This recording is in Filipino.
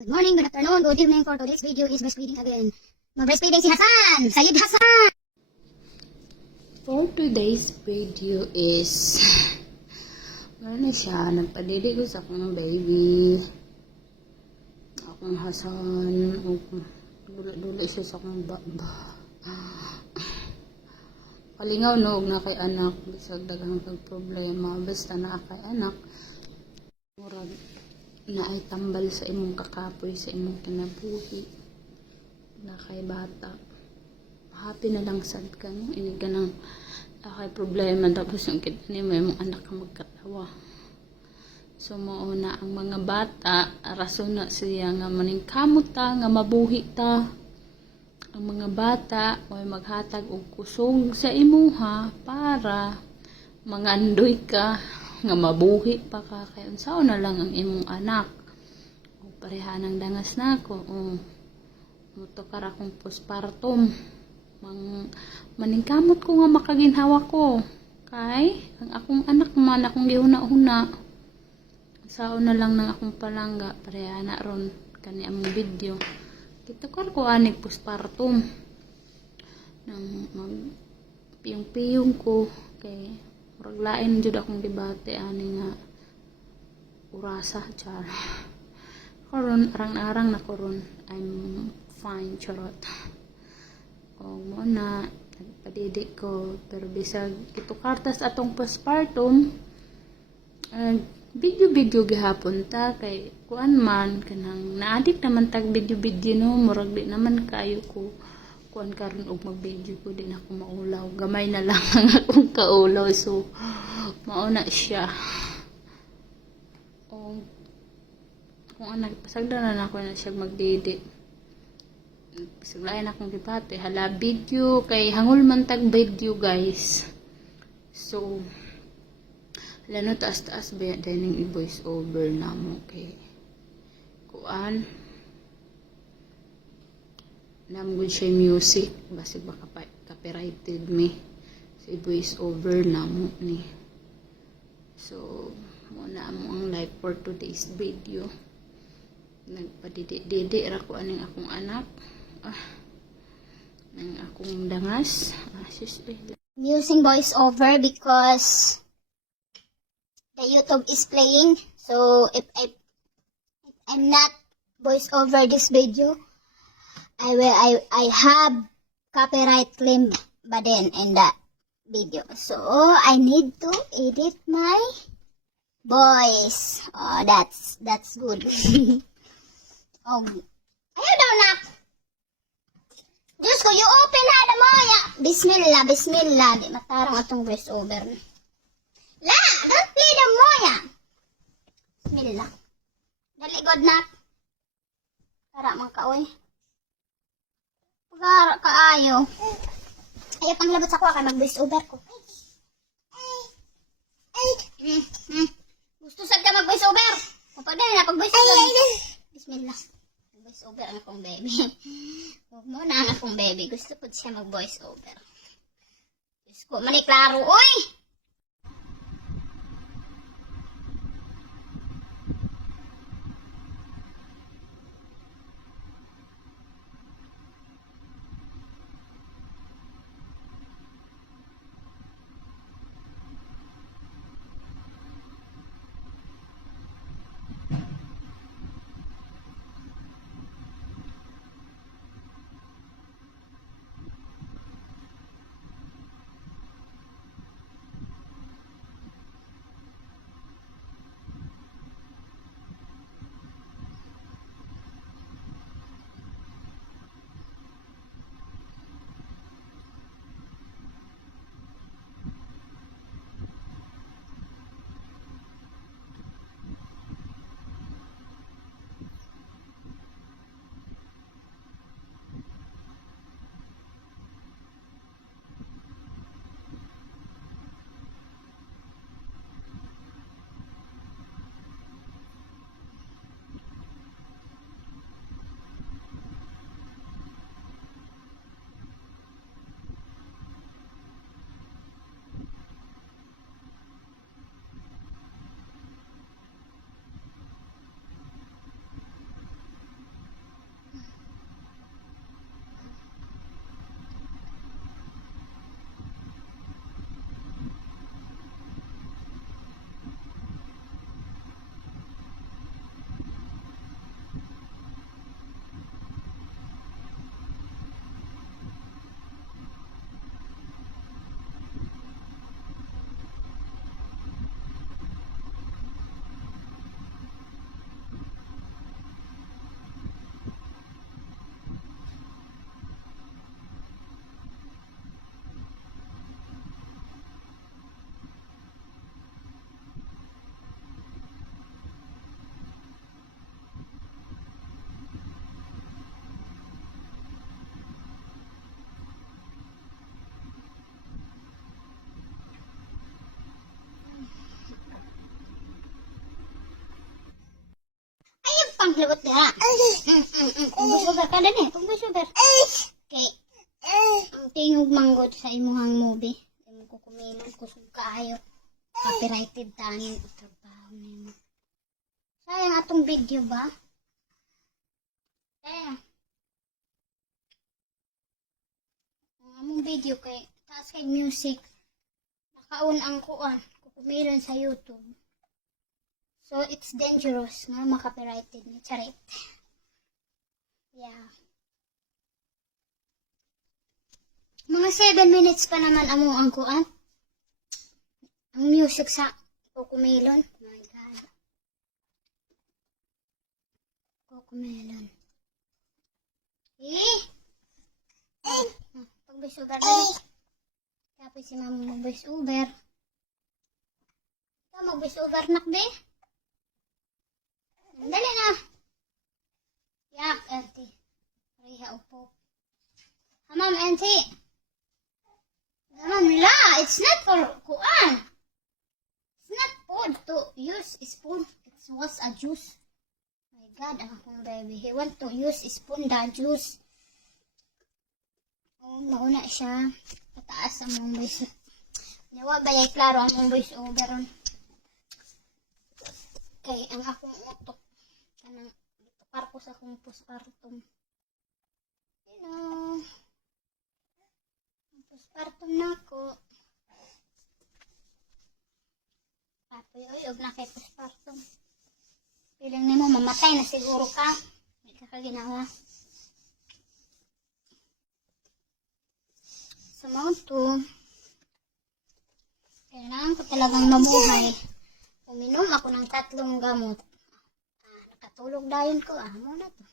Good morning, good afternoon, good evening. For today's video is breastfeeding again. Mag-breastfeeding si Hasan, Sayid Hasan. For today's video is ano siya, nagpadili ko sa akong baby, akong Hasan, dula siya sa akong baba. Kalingaw no, na kay anak, bisag daghang kag problema, basta na kay anak, murag na ay tambal sa imong kakapoy, sa imong kinabuhi, na kay bata. Happy na lang sad ka, no? Ini ka nang kay problema, tapos yung kita ni mo, yung anak ka magkatawa. So, mauna ang mga bata, rason na siya nga maningkamot ta, nga mabuhi ta. Ang mga bata, may maghatag og kusog sa imuha para mangandoy ka, nga mabuhi pa ka. Kaya unsaon na lang ang imong anak. O pareha ng dangas na ako. O, mutokar akong postpartum. Maningkamot ko nga makaginhawa ko. Kay, ang akong anak man, akong gihuna-huna. Sao na lang ng akong palangga, pareha na ron, kani among video. Kitokar ko anig postpartum. Nang magpiyong-piyong ko, kay murag lain jud akong debate ani nga urasa char. Karon arang-arang na karon, I'm fine charot. O mo na nagpadidi ko, pero bisag kitukartas atong postpartum, video gihapon ta kay kuan man kanang naadik naman tag video no, murag di naman kayo ko kuan karon og mag-video ko, din ako maulaw, gamay na lang ang akong kaulaw, so mauna siya. O kung anak pasagdan na ako na siya magdidi, pasaglayan akong debate, hala video kay hangul man tag video guys. So lano taas-taas ba dining i-voice over na mo kay kuan namgod siya music, basig baka copyrighted me, so i-voice over na mo ni. So muna mo ang live for today's video. Nagpadidi ra ko aning akong anak, ng akong dangas. I'm using voice over because the YouTube is playing. So if I'm not voice over this video, I have copyright claim but then in that video. So I need to edit my voice. Oh, that's good. Oh, ayaw daw nak. Diyos ko, you open ha na mo ya. Bismillah, bismillah. Di matarang atong voice over. La, don't play the mo ya. Bismillah. Dali god nak. Tara man ka oy. Pagara kaayo. Ayaw pang labot sa kuha kay mag voice over ko. Gusto sad ka mag voice over. Kapag dali na pag voice over. Bismillah. Voice over ang akong baby. Huwag mo na ang akong baby. Gusto ko siya mag voice over. Diyos ko, maniklaro. Uy! pang lagot niya. Pag-voiceover ka din eh. Pag-voiceover. Okay. Ang tingog manggod sa imuhang movie. Imong ko kumilon, kusog kaayo. Copyrighted tanin. Trabaho na yun. Sayang atong video ba? Sayang. Ang among video kay taas kay music. Nakaon ang kuan. Kukumilon sa YouTube. So, it's dangerous nga makapirated ni Charit. Yeah. Mga 7 minutes pa naman amo ang kuan. Ang music sa Cocomelon. My God. Cocomelon. Pag-voice-over na. Tapos si mama mag-voice-over. Ikaw mag-voice-over nakbe. Dali na. Yak, auntie. Riha upo. Ma'am, auntie. Ma'am, la. It's not for kuan. It's not food to use spoon. It was a juice. My God, ang akong baby. He want to use spoon the juice. Oh, mauna siya. Pataas ang mong voice. Nawa ba yung klaro ang mong voice over ron? Kay ang akong utok. Kanang par ko sa akong postpartum. You know. Postpartum na ako. Papoy, oy, og na kay postpartum. Piling nimo mamatay na siguro ka. May kakaginawa. Sa Mount 2, kailangan ko talagang mamuhay. Uminom ako ng 3 gamot. Nakatulog dayon ko. Mo na to.